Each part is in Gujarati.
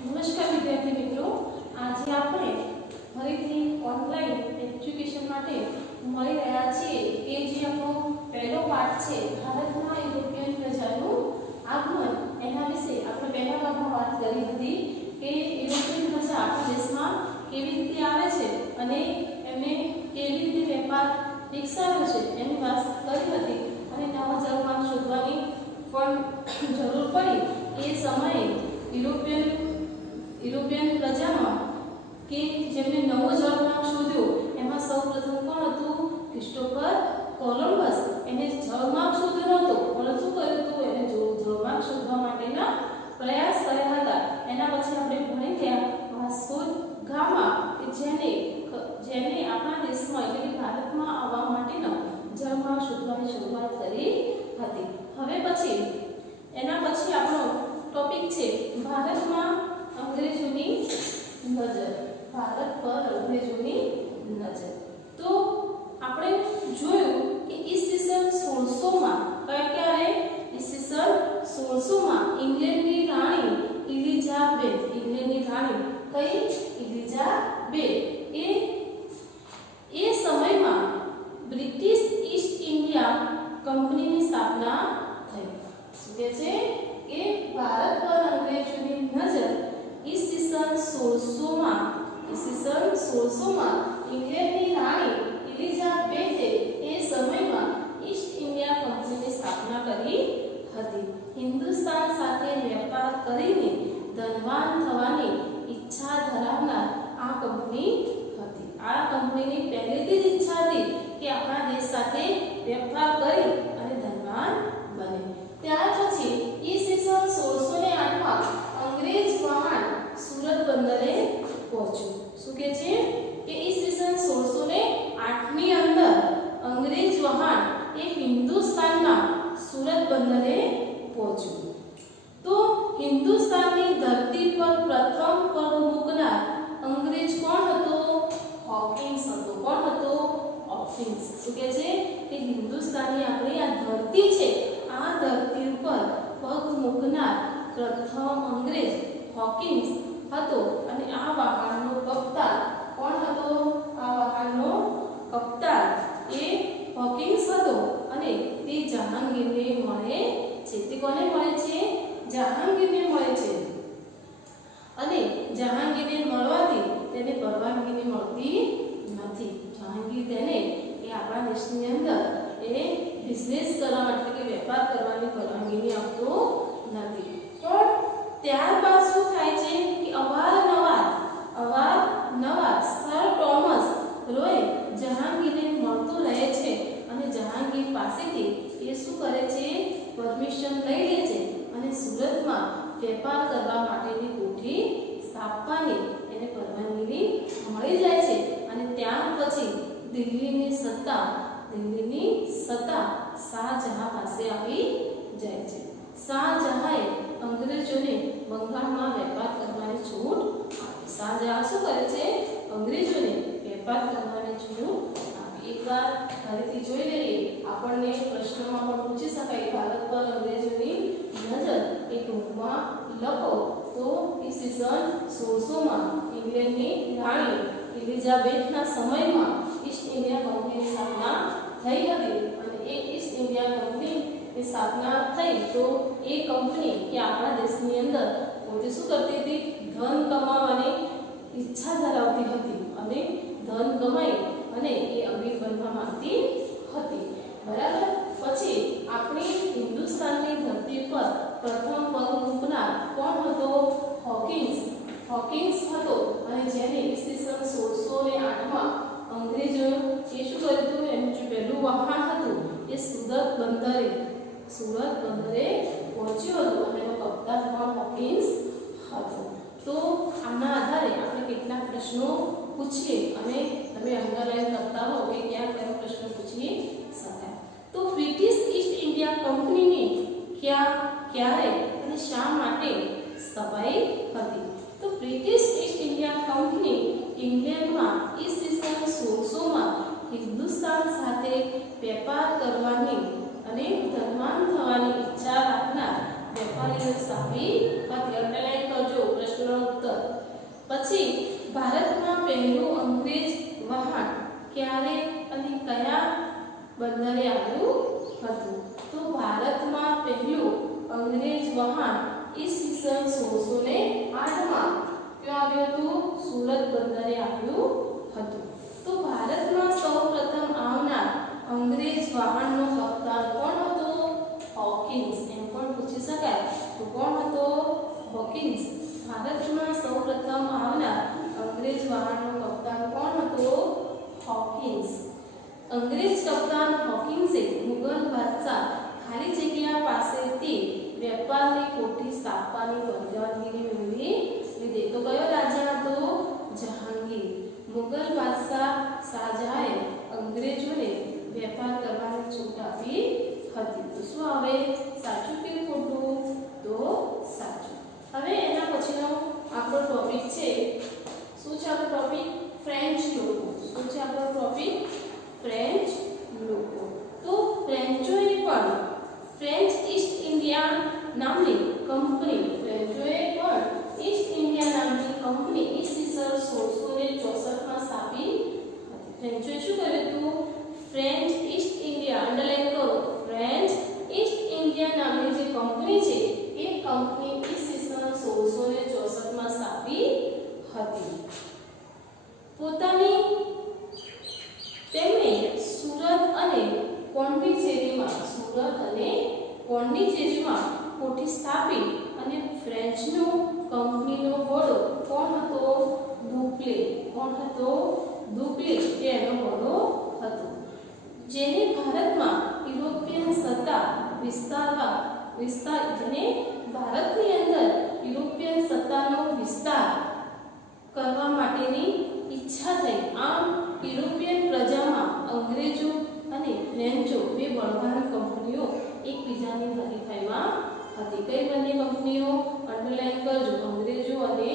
નમસ્કાર વિદ્યાર્થી મિત્રો, આજે આપણે ફરીથી ઓનલાઈન એજ્યુકેશન માટે મળી રહ્યા છીએ કે જે આપણો પહેલો પાઠ છે ભારતમાં યુરોપિયન પ્રજાનું આગમન. એના વિશે આપણે પહેલા ભાગમાં વાત કરી હતી કે યુરોપિયન પ્રજા આપણા દેશમાં કેવી રીતે આવે છે અને એમને કેવી રીતે વેપાર વિકસાવ્યો છે એની વાત કરી હતી અને નવા જળમાર્ગ શોધવાની પણ જરૂર પડી. એ સમયે યુરોપિયન પ્રજામાં કે જેમને નવો જળમાર્ગ શોધ્યો એમાં સૌપ્રથમ કોણ હતું? Christopher Columbus. એને જળમાર્ગ શોધ્યો નહોતો, પણ શું કર્યું હતું? એને જળમાર્ગ શોધવા માટેના પ્રયાસ કર્યા હતા. એના પછી આપણે ભણી ગયા વાસ્કો ગામા કે જેને આપણા દેશમાં એટલે કે ભારતમાં આવવા માટેનો જળમાર્ગ શોધવાની શરૂઆત કરી હતી. હવે પછી એના પછી આપણો ટોપિક છે ભારતમાં અંગ્રેજોની નજર. ભારત પર અંગ્રેજોની નજર. તો આપણે જોયું કે ઈસવીસન 1600માં ક્યારે ઈસવીસન 1600માં ઇંગ્લેન્ડની રાણી એલિઝાબેથ, ઇંગ્લેન્ડની રાણી કઈ? એલિઝાબેથ એ સમયમાં બ્રિટિશ ઈસ્ટ ઇન્ડિયા કંપનીની સ્થાપના થઈ. શું કહે છે કે ભારત પર અંગ્રેજોની નજર ઈસવીસન 1600માં ઇંગ્લેન્ડની રાણી એલિઝાબેથે એ સમયમાં ઈસ્ટ ઇન્ડિયા કંપનીની સ્થાપના કરી હતી. હિન્દુસ્તાન સાથે વેપાર કરીને ધનવાન થવાની ઈચ્છા ધરાવનાર આ કંપની હતી. આ કંપનીની પહેલેથી જ ઈચ્છા હતી કે આપણા દેશ સાથે વેપાર કરી અને ધનવાન બને. ત્યાર પછી ઈસવીસન 1608માં અંગ્રેજ વહાણ સુરત બંદરે પહોંચ્યું. શું કહે છે કે ઈસવીસન 1608ની અંદર અંગ્રેજ વહાણ એ હિન્દુસ્તાનના સુરત બંદરે પહોંચ્યું. તો હિન્દુસ્તાનની ધરતી પર પ્રથમ પગ મૂકનાર અંગ્રેજ કોણ હતો? હોકિન્સ હતો. કોણ હતો? હોકિન્સ. શું કહે છે કે હિન્દુસ્તાનની આપણી આ ધરતી છે, આ ધરતી ઉપર પગ મૂકનાર પ્રથમ અંગ્રેજ હોકિન્સ હતો. અને આ વહાણનો કપ્તાન કોણ હતો? આ વહાણનો કપ્તાન એ હોકિન્સ હતો. અને તે જહાંગીરને મળે છે. તે કોને મળે છે? જહાંગીરને મળે છે. અને જહાંગીરને મળવાથી તેને પરવાનગી મળતી નથી. જહાંગીર તેને એ આપણા દેશની અંદર એ બિઝનેસ કરવા માટે કે વેપાર કરવાની પરવાનગી આપતો નથી. પણ ત્યારબાદ શું થાય છે કે અવારનવાર સર ટોમસ રોય જહાંગીરને મળતો રહે છે અને જહાંગીર પાસેથી એ શું કરે છે? પરમિશન લઈ લે છે અને સુરતમાં વેપાર કરવા માટેની કોઠી સ્થાપવાની એને પરવાનગી મળી જાય છે. અને ત્યાર પછી દિલ્હીની સત્તા શાહજહાં પાસે આવી જાય છે. શાહજહાંએ અંગ્રેજોને બંગાળમાં વેપાર કરવાની છૂટ આપી. શાહજહાં શું કરે છે? અંગ્રેજોને વેપાર કરવાની છૂટ આપી. એકવાર ફરીથી જોઈ લઈએ. આપણને પ્રશ્નોમાં પણ પૂછી શકાય ભારત પર અંગ્રેજોની નજર એ ટૂંકમાં લખો તો ઈસવીસન 1600માં ઇંગ્લેન્ડની રાણી એલિઝાબેથના સમયમાં ઈસ્ટ ઇન્ડિયા કંપનીની સ્થાપના થઈ હતી. અને એ ઈસ્ટ ઇન્ડિયા કંપનીની સ્થાપના થઈ તો એ કંપની કે આપણા દેશની અંદર પોતે શું કરતી હતી? ધન કમાવાની ઈચ્છા ધરાવતી હતી અને ધન કમાઈ અને એ અમીર બનવા માંગતી હતી. બરાબર. પછી આપણી હિન્દુસ્તાનની ધરતી પર પ્રથમ પગ મૂકનાર કોણ હતો? હોકિન્સ હતો. અને જેને ઈસવીસન 1608માં અંગ્રેજો એ શું કર્યું હતું? એનું જે પહેલું વહાણ હતું એ સુરત બંદરે પહોંચ્યું હતું અને એનો કપ્તાન પણ હોકિન્સ હતો. તો આના આધારે આપણે કેટલાક પ્રશ્નો પૂછીએ અને તમે અંડરલાઈન કરતા હો કે ક્યાં કયો પ્રશ્ન પૂછી શકાય. તો બ્રિટિશ ઈસ્ટ ઇન્ડિયા કંપનીની ક્યારે અને શા માટે સ્થપાઈ હતી? તો બ્રિટિશ ઈસ્ટ ઇન્ડિયા કંપની ઇંગ્લેન્ડમાં ઈસવીસન 1600માં હિન્દુસ્તાન સાથે વેપાર કરવાની અને ધનવાન થવાની ઈચ્છા રાખનાર વેપારીઓ સ્થાપી હતી. અંડરલાઈન કરજો. પ્રશ્નો ભારતમાં પહેલું અંગ્રેજ વહાણ ક્યારે અને કયા બંદરે આવ્યું હતું? તો ભારતમાં પહેલું અંગ્રેજ વહાણ ઈસવીસન 1608માં ક્યાં આવ્યું હતું? સુરત બંદરે આવ્યું હતું. તો ભારતમાં સૌપ્રથમ આવનાર અંગ્રેજ વહાણનો કપ્તાન કોણ હતો? હોકિન્સ. એમ પણ પૂછી શકાય. તો કોણ હતો? હોકિન્સ. ભારતમાં સૌપ્રથમ આવનાર અંગ્રેજ વહાણનો કપ્તાન કોણ હતો? હોકિન્સ. અંગ્રેજ કપ્તાન હોકિન્સે મુગલ બાદશાહ ખાલી જગ્યા પાસેથી વેપારની કોઠી સ્થાપવાની પરવાનગી મેળવી લીધી. તો કયો રાજા હતો? જહાંગીર. મુગલ બાદશાહ શાહજહાએ અંગ્રેજોને વેપાર કરવાની છૂટ આપી હતી. તો શું આવે? સાચું કે ખોટું? તો સાચું. હવે એના પછીનો આપણો ટોપિક છે, શું છે આપણો ટોપિક? ફ્રેન્ચ લોકો. શું છે આપણો ટોપિક? ફ્રેન્ચ લોકો. તો ફ્રેન્ચોએ પણ ફ્રેન્ચ ઈસ્ટ ઇન્ડિયા નામની કંપની ઈસ્ટ ઇન્ડિયા નામની કંપની ઈસવીસન 1664માં સ્થાપી હતી. ફ્રેન્ચોએ શું કર્યું હતું? ફ્રેન્ચ ઈસ્ટ ઇન્ડિયા, અંડરલાઈન કરો, ફ્રેન્ચ ઈસ્ટ ઇન્ડિયા નામની જે કંપની છે એ કંપની ઈસવીસન 1664માં સ્થાપી હતી. તેમણે સુરત અને પોંડિચેરીમાં કોઠી સ્થાપી અને ફ્રેન્ચનો કંપનીનો વડો કોણ હતો? દુપ્લે. કોણ હતો? દુપ્લે એ એનો વડો હતો. જેને ભારતમાં યુરોપિયન સત્તા ભારતની અંદર યુરોપિયન સત્તાનો વિસ્તાર કરવા માટેની ઈચ્છા થઈ. આમ યુરોપિયન પ્રજામાં અંગ્રેજો અને ફ્રેન્ચો બે બળવાન કંપનીઓ એકબીજાની હરીફાઈમાં હતી. કઈ બંને કંપનીઓ? અંડરલાઈન કરજો, અંગ્રેજો અને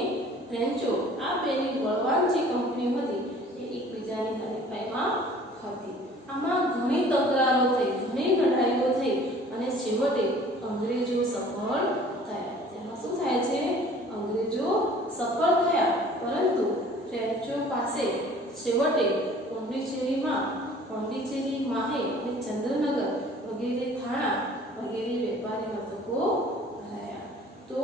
ફ્રેન્ચો. આ બેની બળવાન જે કંપનીઓ હતી એ એકબીજાની હરીફાઈમાં હતી. આમાં ઘણી તકરારો થઈ, ઘણી લડાઈઓ થઈ અને છેવટે અંગ્રેજો સફળ થયા. તેમાં શું થાય છે? અંગ્રેજો સફળ થયા, પરંતુ ફ્રેન્ચો પાસે છેવટે પોંડિચેરી, માહે અને ચંદ્રનગર વગેરે થાણા વગેરે વેપારી મથકો રહ્યા. તો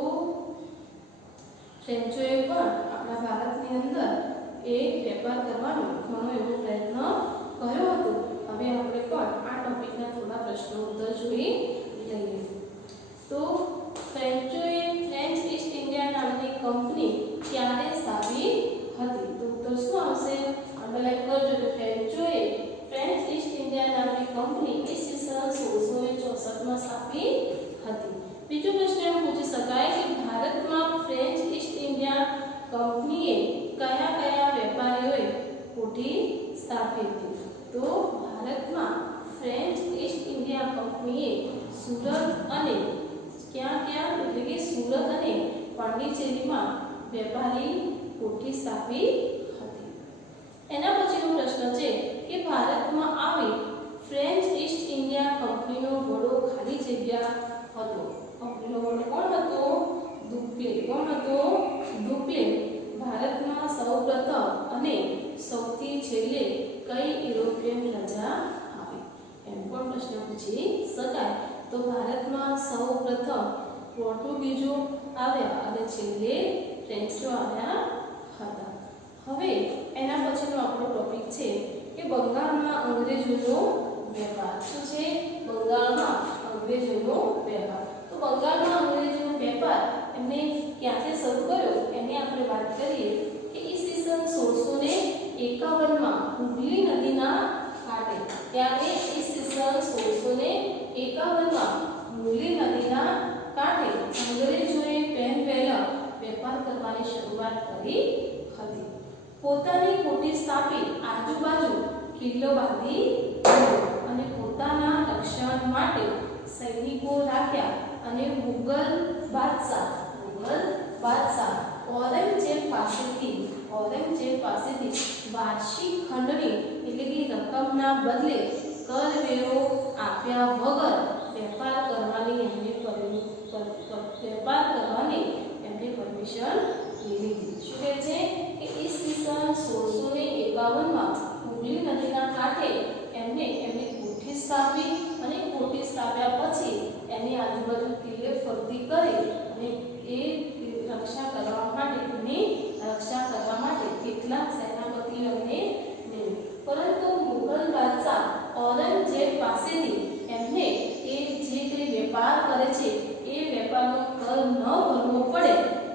ફ્રેન્ચોએ પણ આપણા ભારતની અંદર એક વેપાર કરવાનો ઘણો એવો પ્રયત્ન કર્યો હતો. હવે આપણે પણ આ ટોપિકના થોડા પ્રશ્નો ઉત્તર જોઈ લઈએ. તો ફ્રેન્ચોએ ફ્રેન્ચ ઈસ્ટ ઇન્ડિયા નામની કંપની ક્યારે સ્થાપી હતી? તો ઉત્તર શું આવશે? અંડરલાઈન કરજો કે ફ્રેન્ચોએ ફ્રેન્ચ ઈસ્ટ ઇન્ડિયા નામની કંપની ઈસવીસન 1664માં સ્થાપી હતી. બીજો પ્રશ્ન એમ પૂછી શકાય કે ભારતમાં ફ્રેન્ચ ઈસ્ટ ઇન્ડિયા કંપનીએ કયા કયા વેપારીઓએ કોઠી સ્થાપી હતી? તો ભારતમાં ફ્રેન્ચ ઈસ્ટ ઇન્ડિયા કંપનીએ સુરત અને એટલે કે સુરત અને પોંડિચેરીમાં વેપારી કોઠી સ્થાપી હતી. એના પછીનો પ્રશ્ન છે કે ભારતમાં આવી ફ્રેન્ચ ઈસ્ટ ઇન્ડિયા કંપનીનો વડો ખાલી જગ્યા હતો. કંપનીનો વડો કોણ હતો? દુપ્લે. કોણ હતો? દુપ્લે. ભારતમાં સૌપ્રથમ અને સૌથી છેલ્લે કઈ યુરોપિયન પ્રજા આવી? એમ પણ પ્રશ્ન પૂછી શકાય. તો ભારતમાં સૌપ્રથમ પોર્ટુગીઝો આવ્યા અને છેલ્લે ફ્રેન્ચો આવ્યા હતા. હવે એના પછીનો આપણો ટોપિક છે કે બંગાળમાં અંગ્રેજોનો વેપાર. શું છે? બંગાળમાં અંગ્રેજોનો વેપાર. તો બંગાળમાં અંગ્રેજોનો વેપાર એમને ક્યાંથી શરૂ કર્યો એની આપણે વાત કરીએ કે ઈસવીસન 1651માં હુગલી નદીના કાંઠે. ત્યારે ઈસવીસન 1651માં હુગલી નદીના કાંઠે અંગ્રેજોએ પહેલા વેપાર કરવાની શરૂઆત કરી હતી. પોતાની કોઠી સ્થાપી આજુબાજુ કિલ્લો બાંધી અને પોતાના રક્ષણ માટે સૈનિકો રાખ્યા અને મુગલ બાદશાહ ઔરંગઝેબ પાસેથી વાર્ષિક ખંડણી એટલે કે રકમના બદલે કરવેરો આપ્યા વગર વેપાર કરવાની એમને પરમિશન લીધી. શું કહે છે કે ઈસવીસન 1651 માં હુગલી નદીના કાંઠે એમની કોઠી સ્થાપી અને કોઠી સ્થાપ્યા પછી એની આજુબાજુ કિલ્લે ફરતી કરી અને એ રક્ષા કરવા માટે કેટલાક સેનાપતિઓને નિમ્યા. પરંતુ મુગલ બાદશાહ ઔરંગઝેબ પાસેથી એમને એ જે કંઈ વેપાર કરે છે એ વેપારનો કર ન ભરવો પડે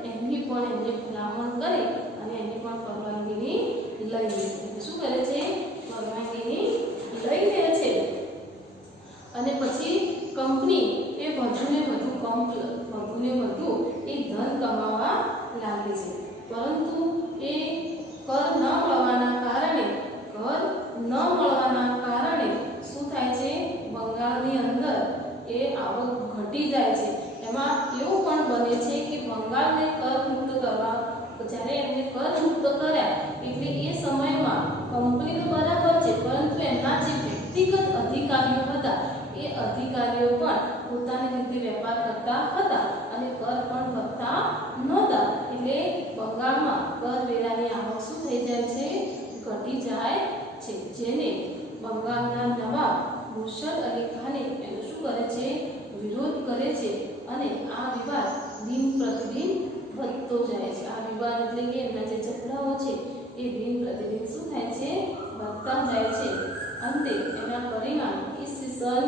એમની પણ એમને ભલામણ કરી અને એની પણ પરવાનગી લઈ લે. શું કરે છે? પરવાનગી લઈ લે છે. અને પછી કંપની એ વધુને વધુ એ ધન કમાવા લાગે છે. પરંતુ એ કર ન મળવાના કારણે શું થાય છે? બંગાળની અંદર એ આવક ઘટી જાય છે. એમાં એવું પણ બને છે કે બંગાળને કરમુક્ત કરવા જ્યારે એમને કરમુક્ત કર્યા એટલે એ સમયમાં કંપની તો બરાબર છે, પરંતુ એમના જે વ્યક્તિગત અધિકારીઓ હતા એ અધિકારીઓ પણ પોતાની રીતે વેપાર કરતા હતા અને કર પણ ભરતા નહોતા. એટલે બંગાળમાં કરવેરાની આવક શું થઈ જાય છે? ઘટી જાય છે. જેને બંગાળના નવાબ મુર્શદ અલી ખાને એનો શું કરે છે? વિરોધ કરે છે અને આ વિવાદ દિન પ્રતિદિન વધતો જાય છે. આ વિવાદ એટલે કે એમના જે ઝઘડાઓ છે એ દિન પ્રતિદિન શું થાય છે? વધતા જાય છે. અંતે એના પરિણામ ઈસવીસન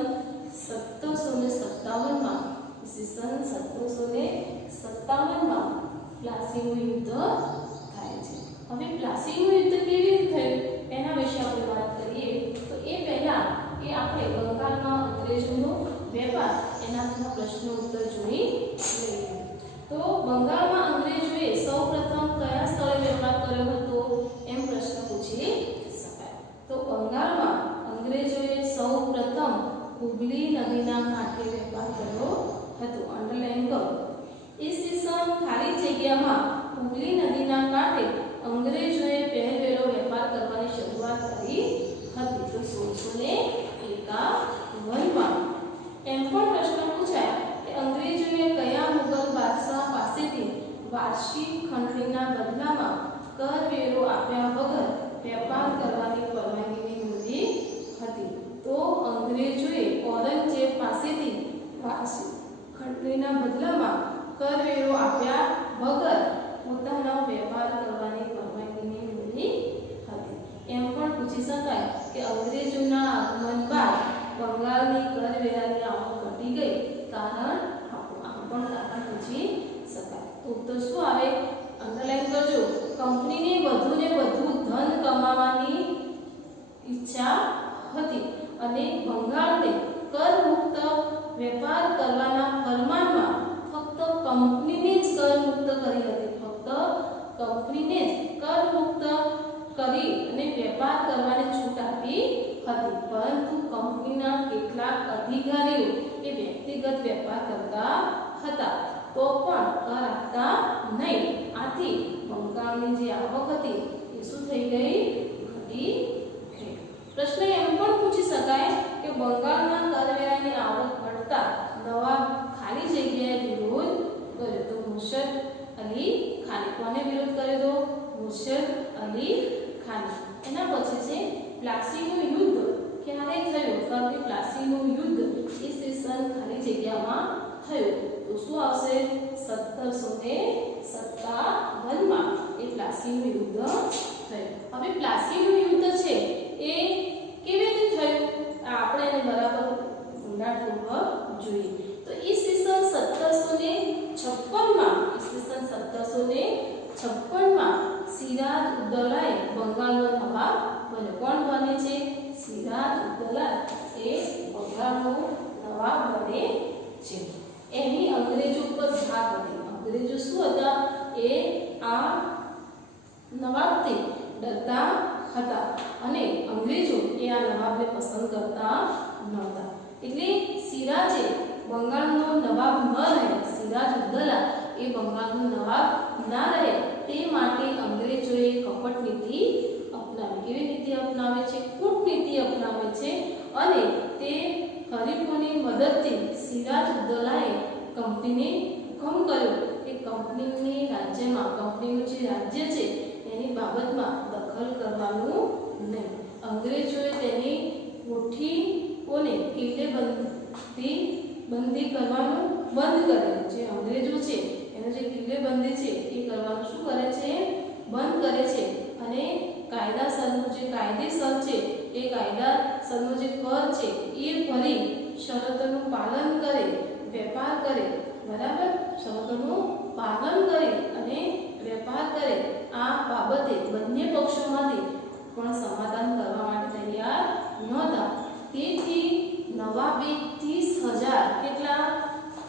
1757માં પ્લાસીનું યુદ્ધ થાય છે. હવે પ્લાસીનું યુદ્ધ કેવી રીતે થયું એના વિશે આપણે વાત કરીએ તો એ પહેલા એ આપણે બંગાળમાં અંગ્રેજોનો વેપાર એના પ્રશ્નો ઉત્તર જોઈ લઈએ. તો બંગાળમાં અંગ્રેજોએ સૌપ્રથમ કયા સ્થળે વેપાર કર્યો હતો એમ પ્રશ્ન પૂછી શકાય. તો બંગાળમાં અંગ્રેજોએ સૌપ્રથમ હુગલી નદીના કાંઠે વેપાર કર્યો હતો. અંડરલાઈન કરો. ઈસવીસન ખાલી જગ્યામાં હુગલી નદીના કાંઠે અંગ્રેજોએ પહેલવેલો વેપાર કરવાની શરૂઆત કરી હતી. તો 1651માં એમ પણ પ્રશ્ન પૂછાય કે અંગ્રેજોએ કયા મુગલ બાદશાહ પાસેથી વાર્ષિક ખંડણીના બદલામાં કરવેરો આપ્યા વગર વેપાર કરવાની પરવાનગી મેળવી હતી? તો અંગ્રેજોએ ઔરંગઝેબ પાસેથી વાર્ષિક ખંડણીના બદલામાં કરવેરો આપ્યા વગર પોતાનો વેપાર કરવાની પરવાનગી મેળવી હતી. એમ પણ પૂછી શકાય કે અંગ્રેજોના આગમન બાદ બંગાળની કરવેરાની આવક ઘટી ગઈ, કારણ આપો. આમ પણ કારણ પૂછી શકાય. તો ઉત્તર શું આવે? અંડરલાઈન કરજો. કંપનીને વધુને વધુ ધન કમાવાની ઈચ્છા હતી અને બંગાળને કરમુક્ત વેપાર કરવાના ફરમાનમાં ફક્ત કંપનીને જ કરમુક્ત કરી હતી. ફક્ત કંપનીને જ કરમુક્ત કરી અને વેપાર કરવાની છૂટ આપી હતી. પરંતુ કંપનીના કેટલાક અધિકારીઓ એ વ્યક્તિગત વેપાર કરતા હતા તો પણ કર આપતા નહીં. આથી બંગાળની જે આવક હતી એ શું થઈ ગઈ? ઘટી ગઈ. પ્રશ્ન એમ પણ પૂછી શકાય કે બંગાળના કરવેરાની આવક ઘટતા નવાબ ખાલી જગ્યાએ વિરોધ કર્યો. તો મુર્શદ અલી ખાને. કોને વિરોધ કર્યો? તો મુર્શદ અલી ખાને. એના પછી છે પ્લાસીનું યુદ્ધ. ક્યારે થયું? તો કે પ્લાસીનું યુદ્ધ ઈસવીસન ખાલી જગ્યામાં થયું. તો શું આવશે? 1757માં એ પ્લાસીનું યુદ્ધ થયું. હવે પ્લાસીનું યુદ્ધ છે એ કેવી રીતે થયું? આપણે એને બરાબર ઊંડાણપૂર્વક જોઈએ. તો ઈસવીસન 1756માં સિરાજ ઉદ્દૌલાએ બંગાળનો નવાબ બન્યો. કોણ બને છે? સિરાજ ઉદ્દૌલા એ બંગાળનો નવાબ બને છે. એની અંગ્રેજો પર ધાક હતી. અંગ્રેજો શું હતા? એ આ નવાબથી ડરતા હતા અને અંગ્રેજો એ આ નવાબને પસંદ કરતા નહોતા. એટલે સિરાજે બંગાળનો નવાબ ન રહે, સિરાજ ઉદ્દૌલા એ બંગાળનો નવાબ ના રહે તે માટે અંગ્રેજોએ કપટ નીતિ અપનાવી. કેવી નીતિ અપનાવે છે? કૂટનીતિ અપનાવે છે અને તે હરીફોની મદદથી સિરાજ ઉદ્દૌલાએ કંપનીને હુકમ કર્યો એ કંપનીની રાજ્યમાં કંપનીનું જે રાજ્ય છે એની બાબતમાં દખલ કરવાનું નહીં. અંગ્રેજોએ તેની કોઠીઓને કિલ્લેબંધી કરવાનું બંધ કરેલું. જે અંગ્રેજો છે એનો જે કિલ્લેબંધી છે એ કરવાનું શું કરે છે? બંધ કરે છે. અને કાયદેસરનું જે કાયદેસર છે એ કાયદાસરનો જે કર છે એ ભરી શરતોનું પાલન કરે, વેપાર કરે. બરાબર, શરતોનું પાલન કરે અને વેપાર કરે. આ બાબતે બંને પક્ષોમાંથી પણ સમાધાન કરવા માટે તૈયાર નહોતા. તેથી નવાબે 30,000 કેટલા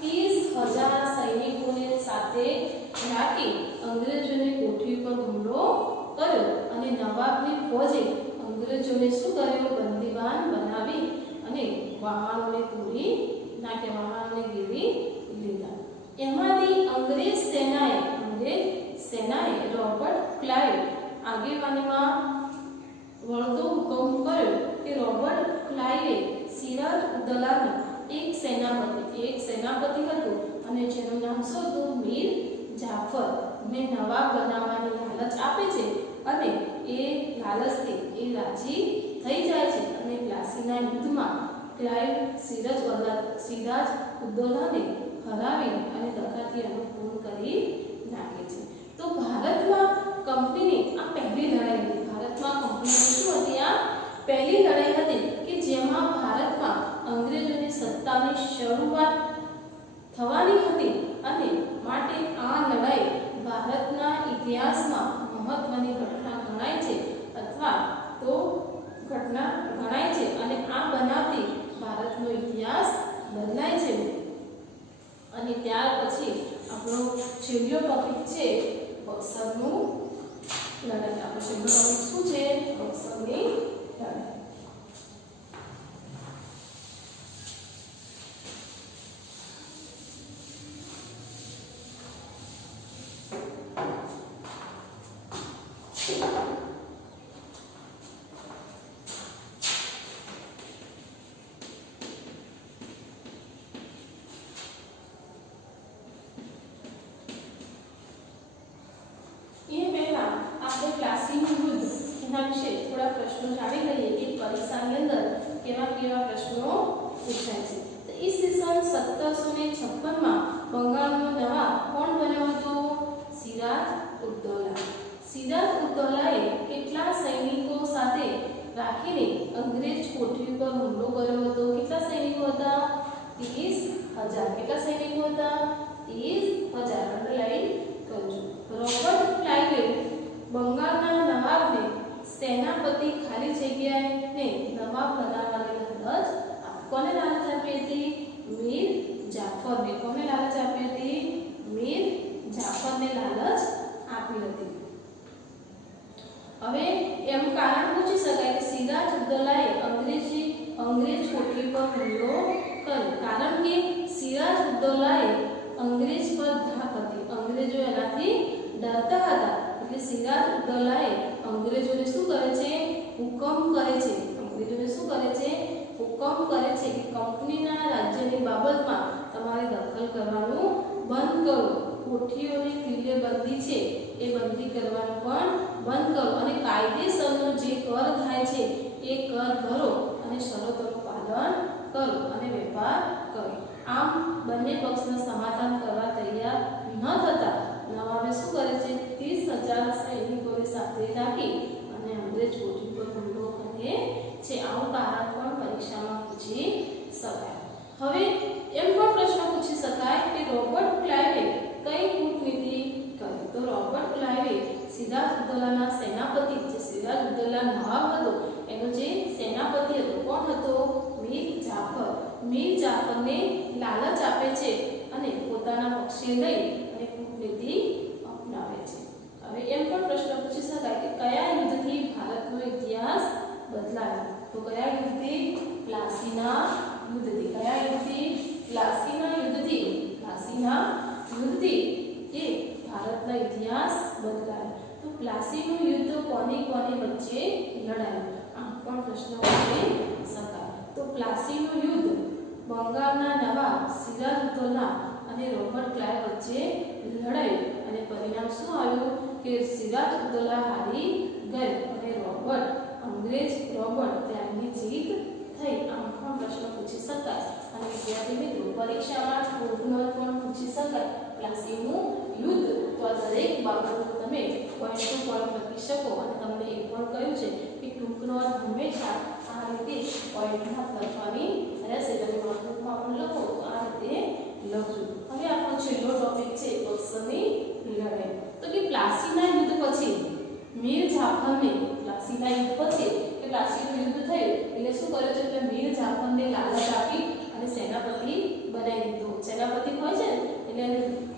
30,000 સૈનિકોને સાથે રાખી અંગ્રેજોની કોઠી પર હુમલો કર્યો અને નવાબની ફોજે અંગ્રેજોને શું કર્યું? બંદીવાન બનાવી અને વાહનોને તોડી નાખ્યા, વાહનોને ઘેરી લીધા. એમાંથી અંગ્રેજ સેનાએ રોબર્ટ ક્લાઇવ આગેવાનીમાં વળતો હુકમ કર્યો કે રોબર્ટ ક્લાઇવે સિરાજ ઉદ્દૌલાને એક સેનાપતિ હતો અને જેનું નામ શું હતું? મીર જાફર ને નવાબ બનાવવાની લાલચ આપે છે અને એ લાલચથી એ રાજી થઈ જાય છે અને પ્લાસીના યુદ્ધમાં ક્લાઇવ સિરાજ ઉદ્દૌલાને હરાવી અને દગાથી એનું ખૂન કરી નાખે છે. તો ભારતમાં કંપનીની આ પહેલી લડાઈ હતી. ભારતમાં કંપનીની શું હતી? આ પહેલી લડાઈ હતી કે જેમાં ભારતમાં અંગ્રેજોની સત્તાની શરૂઆત થવાની હતી અને માટે આ લડાઈ ભારતના ઇતિહાસમાં મહત્વની ઘટના ગણાય છે અથવા તો ઘટના ગણાય છે અને આ બનાવથી ભારતનો ઇતિહાસ બદલાય છે. અને ત્યાર પછી આપણો છેલ્લો ટોપિક છે બક્સરનું લડાઈ. આપણો છેલ્લો ટોપિક શું છે? બક્સરની લડાઈ. પ્લાસીનું યુદ્ધ એના વિશે થોડા પ્રશ્નો જાણી લઈએ કે પરીક્ષાની અંદર કેવા કેવા પ્રશ્નો પૂછાય છે. તો ઈસવીસન 1756માં બંગાળનો નવાબ કોણ બન્યો હતો? સિરાજ ઉદ્દૌલા. સિરાજ ઉદ્દૌલાએ કેટલા સૈનિકો સાથે રાખીને અંગ્રેજ કોઠી પર હુમલો કર્યો હતો? કેટલા સૈનિકો હતા? 30,000. કેટલા સૈનિકો હતા? 30,000. અંડરલાઈન કરજો. રોબર્ટ ક્લાઇવે બંગાળના નવાબને સેનાપતિ ખાલી જગ્યાએ નવાબ બનાવવાની લાલચ કોને લાલચ આપી હતી? મીર જાફરને. કોને લાલચ આપી હતી? મીર જાફરને લાલચ આપી હતી. હવે એમ કારણ પૂછી શકાય કે સિરાજ ઉદ્દૌલાએ અંગ્રેજ કોઠી પર હુમલો કર્યો. કારણ કે સિરાજ ઉદ્દૌલાએ અંગ્રેજ પર ધાક હતી. અંગ્રેજો એનાથી ડરતા હતા. એટલે સિરાજ ઉદ્દૌલાએ અંગ્રેજોને શું કરે છે? હુકમ કરે છે. અંગ્રેજોને શું કરે છે? હુકમ કરે છે કે કંપનીના રાજ્યની બાબતમાં તમારે દખલ કરવાનું બંધ કરો. કોઠીઓની કિલ્લેબંધી છે એ બંધી કરવાનું પણ બંધ કરો અને કાયદેસરનો જે કર થાય છે એ કર ભરો અને શરતોનું પાલન કરો અને વેપાર કરો. આમ બંને પક્ષના સમાધાન કરવા તૈયાર ન થતા નવાબે શું કરે છે? 30,000 સૈનિકોને સાથે રાખી અને અંગ્રેજ કોઠી પર હુમલો કરે છે. આવું કારણ પણ પરીક્ષામાં પૂછી શકાય. હવે એમ પણ પ્રશ્ન પૂછી શકાય કે રોબર્ટ ક્લાઇવે કઈ કૂટનીતિ કરી? તો રોબર્ટ ક્લાઇવે સિરાજ ઉદ્દૌલાના સેનાપતિ, જે સિરાજ ઉદ્દૌલા નવાબ હતો એનો જે સેનાપતિ હતો કોણ હતો? મીર જાફર. મીર જાફરને લાલચ આપે છે અને પોતાના પક્ષે લઈ અને કૂટનીતિ અપનાવે છે. હવે એમ પણ પ્રશ્ન પૂછી શકાય કે કયા યુદ્ધથી ભારતનો ઇતિહાસ બદલાયો? તો કયા યુદ્ધથી? પ્લાસીના યુદ્ધથી. કયા યુદ્ધથી? પ્લાસીના યુદ્ધથી. પ્લાસીના યુદ્ધથી એ ભારતનો ઇતિહાસ બદલાયો. તો પ્લાસીનું યુદ્ધ કોની વચ્ચે લડાયું? આમ પણ પ્રશ્ન પૂછી શકાય. તો પ્લાસીનું યુદ્ધ બંગાળના નવાબ સિરાજ ઉદ્દૌલા અને રોબર્ટ ક્લાઇવ વચ્ચે લડાયું અને પરિણામ શું આવ્યું કે સિરાજ ઉદ્દૌલા હારી ગયો અને અંગ્રેજ રોબર્ટ તેમની જીત થઈ. આમ પણ પ્રશ્ન પૂછી શકાય. અને વિદ્યાર્થી મિત્રો પરીક્ષામાં ટૂંકનોટ પણ પૂછી શકાય. પ્લાસીનું યુદ્ધ તો આ દરેક બાબતો તમે પોઈન્ટ ટુ પોઈન્ટ લખી શકો. અને તમને એ પણ કહ્યું છે કે ટૂંકનોટ હંમેશા આ રીતે પોઈન્ટમાં લખવાની રહેશે. તમે નોટબુકમાં પણ લખો તો આ રીતે લખજો. હવે આપણો છેલ્લો ટોપિક છે બક્સરની લડાઈ. તો કે પ્લાસીના યુદ્ધ પછી મીર જાફરને પ્લાસીના યુદ્ધ પછી કે પ્લાસીનું યુદ્ધ થયું એટલે શું કર્યું છે કે મીર જાફરને લાલચ આપી અને સેનાપતિ બનાવી દીધો. સેનાપતિ હોય છે એટલે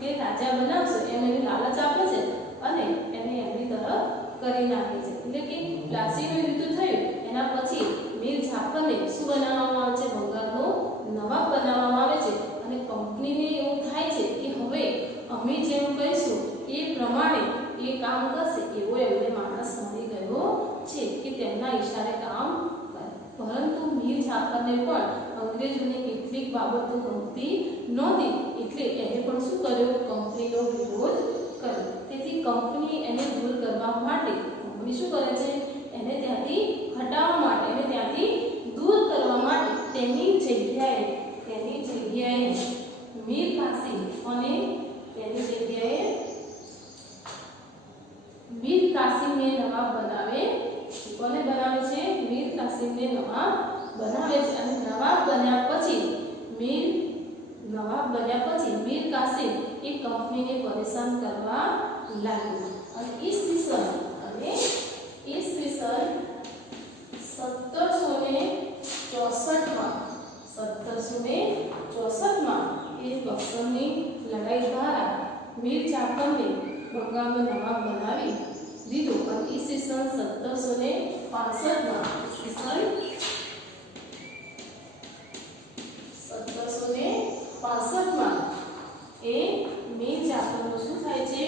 કે રાજા બનાવશે એને લાલચ આપે છે અને એને એમની તરફ કરી નાખે છે. એટલે કે પ્લાસીનું યુદ્ધ થયું એના પછી મીર જાફરને શું બનાવવામાં આવે છે? બંગાળનો નવાબ બનાવવામાં આવે છે. અને કંપનીને એવું થાય છે કે હવે અમે જેમ કહીશું એ પ્રમાણે એ કામ કરશે એવો એમને માણસ મળી ગયો છે કે તેમના ઈશારે કામ કરે. પરંતુ મીર જાફરને પણ અંગ્રેજોની કેટલીક બાબતો ગમતી નહોતી એટલે એને પણ શું કર્યું? કંપનીનો વિરોધ કર્યો. તેથી કંપની એને દૂર કરવા માટે કંપની શું કરે છે? એને ત્યાંથી હટાવવા માટે એને ત્યાંથી દૂર કરવા માટે તેની જગ્યાએ મીર કાસિમ અને તેની જગ્યાએ મીર કાસિમને નવાબ બનાવે. કોને બનાવે છે? મીર કાસિમને નવાબ બનાવે છે. અને નવાબ બન્યા પછી મીર કાસિમ એ કંપનીને પરેશાન કરવા લાગ્યો. અને ઈસવીસન 1764માં એ બક્સરની લડાઈ દ્વારા મીર જાફરને બંગાળનો નવાબ બનાવી દીધો. અને ઈસવીસન 1765માં એ મીર જાફરનું શું થાય છે?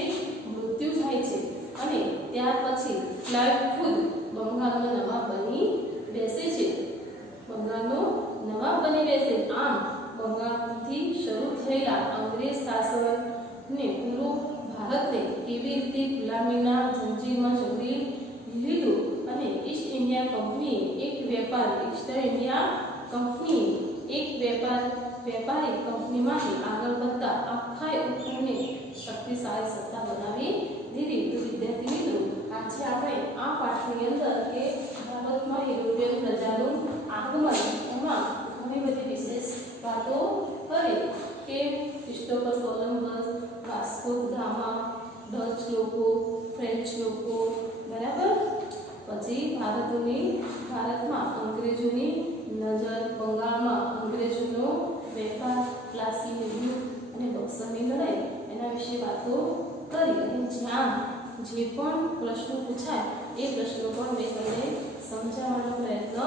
મૃત્યુ થાય છે. અને ત્યાર પછી ક્લાઇવ ખુદ બંગાળનો નવાબ બની બેસે છે. આમ બંગાળથી શરૂ થયેલા અંગ્રેજ શાસનને પૂરો ભારતને કેવી રીતે ગુલામીના જંજીરમાં ઝંખી લીધું અને ઈસ્ટ ઇન્ડિયા કંપની એક વેપારી કંપનીમાંથી આગળ વધતા આખા ઉત્તરને શક્તિશાળી સત્તા બનાવી દીધી. તો વિદ્યાર્થી મિત્રો આજે આપણે આ પાઠની અંદર કે ભારતમાં યુરોપિયન પ્રજાનું આગમન એમાં ઘણી બધી વિશેષ વાતો કરી કે Christopher Columbus, Vasco da gamma, Dutch લોકો, ફ્રેન્ચ લોકો, બરાબર. પછી ભારતમાં અંગ્રેજોની નજર, બંગાળમાં અંગ્રેજોનો વેપાર, પ્લાસીનું યુદ્ધ અને બક્સરની લડાઈ એના વિશે વાતો કરી. અને જ્યાં જે પણ પ્રશ્નો પૂછાય એ પ્રશ્નો પણ મેં તમને સમજાવવાનો પ્રયત્ન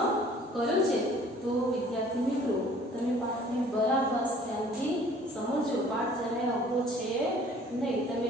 કર્યો છે. તો વિદ્યાર્થી મિત્રો તમે પાઠને બરાબર ધ્યાનથી સમજો. પાઠ જરાય અઘરો છે નહીં. તમે